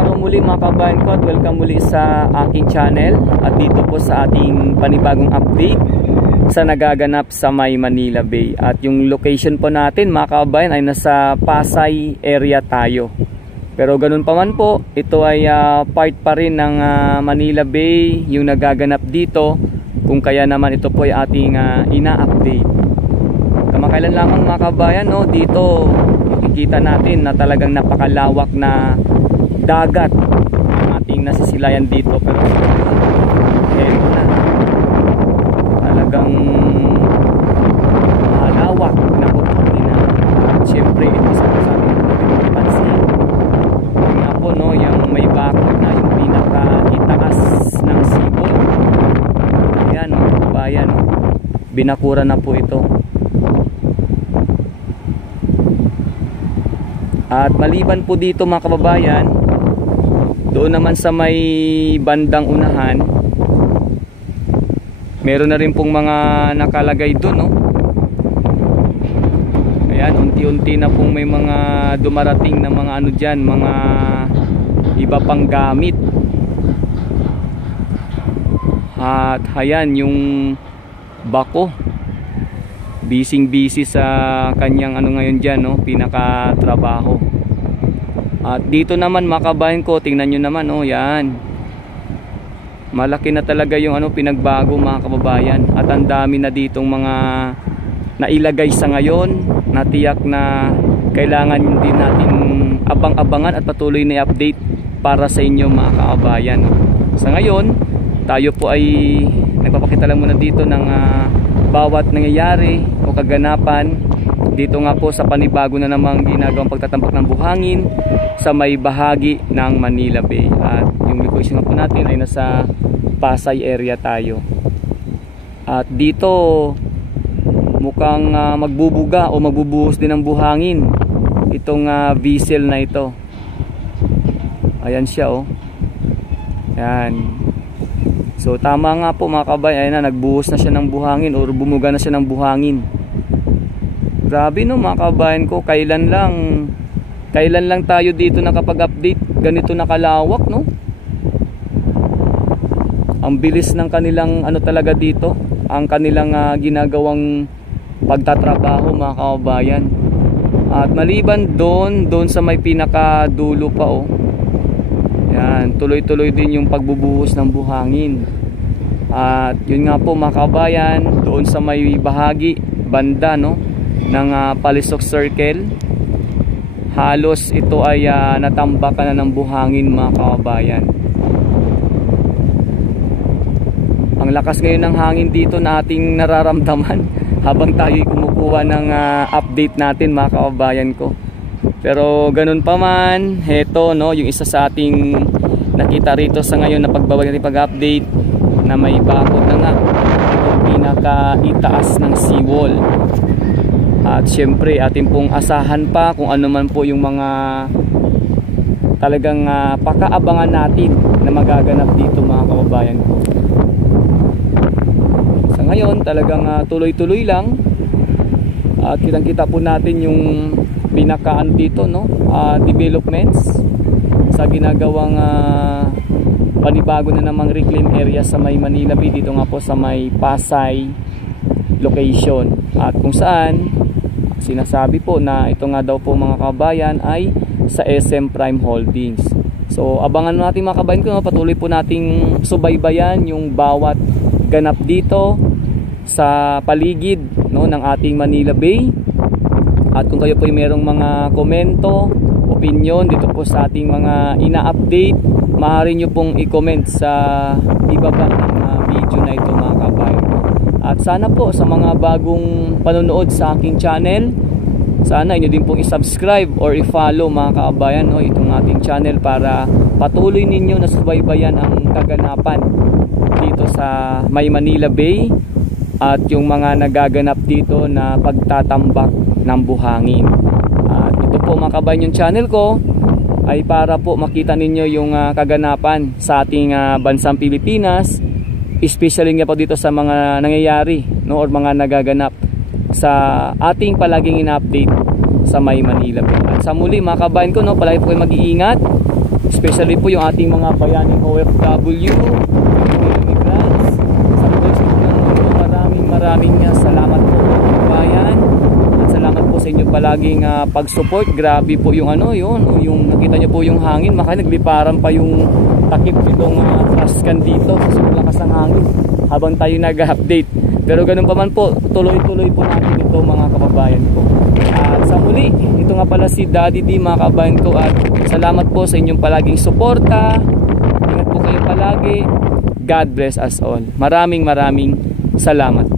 araw muli mga kabayan ko at welcome muli sa aking channel at dito po sa ating panibagong update sa nagaganap sa May Manila Bay. At yung location po natin mga kabayan ay nasa Pasay area tayo. Pero ganun pa man po, ito ay part pa rin ng Manila Bay yung nagaganap dito, kung kaya naman ito po ay ating ina-update. Kamakailan lamang mga kabayan, no, dito makikita natin na talagang napakalawak na dagat ang ating nasisilayan dito. Pero eto na, talagang malawak na pupunti na. At syempre ito sa ating pansin nga po, no, yung may bakod na yung pinaka-itaas ng sibol. Ayan, no, kabayan, no, binakura na po ito. At maliban po dito mga kababayan, doon naman sa may bandang unahan, meron na rin pong mga nakalagay doon, no? Ayan, unti-unti na pong may mga dumarating na mga ano dyan, mga iba pang gamit. At ayan, yung bako, busy sa kanyang ano ngayon dyan, no? Pinakatrabaho. At dito naman mga kabayan ko, tingnan nyo naman, oh, yan. Malaki na talaga yung ano, pinagbago mga kababayan. At ang dami na ditong mga nailagay sa ngayon, na tiyak na kailangan din natin abang-abangan at patuloy na i-update para sa inyo mga kababayan. Sa ngayon, tayo po ay nagpapakita lang muna dito ng bawat nangyayari o kaganapan dito nga po sa panibago na namang ginagawang pagtatambak ng buhangin sa may bahagi ng Manila Bay. At yung location nga po natin ay nasa Pasay area tayo. At dito mukhang magbubuga o magbubuhos din ng buhangin itong vessel na ito. Ayan siya, oh. Ayan. So tama nga po mga kabayan, ayan na, nagbuhos na siya ng buhangin o bumuga na siya ng buhangin. Grabe, no mga kabayan ko, kailan lang tayo dito nakapag-update ganito nakalawak, no? Ang bilis ng kanilang ano talaga dito, ang kanilang ginagawang pagtatrabaho mga kabayan. At maliban doon sa may pinakadulo pa, oh. Yan, tuloy-tuloy din yung pagbubuhos ng buhangin. At yun nga po mga kabayan, doon sa may bahagi banda, no, ng Palisok Circle, halos ito ay natambakan na ng buhangin mga kabayan. Ang lakas ngayon ng hangin dito na ating nararamdaman habang tayo kumukuha ng update natin mga kabayan ko. Pero ganun pa man, heto, no, yung isa sa ating nakita rito sa ngayon na pagbabalik natin pag-update na may bakod na nga itong pinaka-itaas ng seawall. At syempre atin pong asahan pa kung ano man po yung mga talagang pakaabangan natin na magaganap dito mga kababayan ko. Sa ngayon talagang tuloy-tuloy lang. At kitang-kita po natin yung pinakaan dito, no, developments sa ginagawang panibago na namang reclaim area sa may Manila Bay, dito nga po sa may Pasay location. At kung saan sinasabi po na ito nga daw po mga kabayan ay sa SM Prime Holdings. So abangan natin mga kabayan ko, no? Patuloy po nating subaybayan yung bawat ganap dito sa paligid, no, ng ating Manila Bay. At kung kayo po ay merong mga komento, opinion dito po sa ating mga ina-update, maaari nyo pong i-comment sa ibaba ng video na ito mga kabayan. At sana po sa mga bagong panonood sa aking channel, sana inyo din pong i-subscribe or i-follow mga kabayan, no, itong ating channel para patuloy ninyo na subaybayan ang kaganapan dito sa May Manila Bay at yung mga nagaganap dito na pagtatambak ng buhangin. At ito po mga kabayan, yung channel ko ay para po makita ninyo yung kaganapan sa ating bansang Pilipinas, especially nga po dito sa mga nangyayari, no, or mga nagaganap sa ating palaging ina-update sa May Manila Bay. At sa muli mga kabayan ko, no, palagi po kayo mag-iingat, especially po yung ating mga bayaning OFW, mga immigrants. Sa place po ng mundo, maraming salamat po mga kabayan. At salamat po sa inyo palaging pag-support. Grabe po yung yung nakita nyo po yung hangin, maka nagliparan pa yung takip nitong trash can dito kasi malakas ang hangin habang tayo nag-update. Pero ganun pa man po, tuloy-tuloy po natin ito mga kababayan ko. At sa muli, ito nga pala si Daddy D mga kababayan ko, at salamat po sa inyong palaging suporta. Ingat po kayo palagi. God bless us all. Maraming salamat.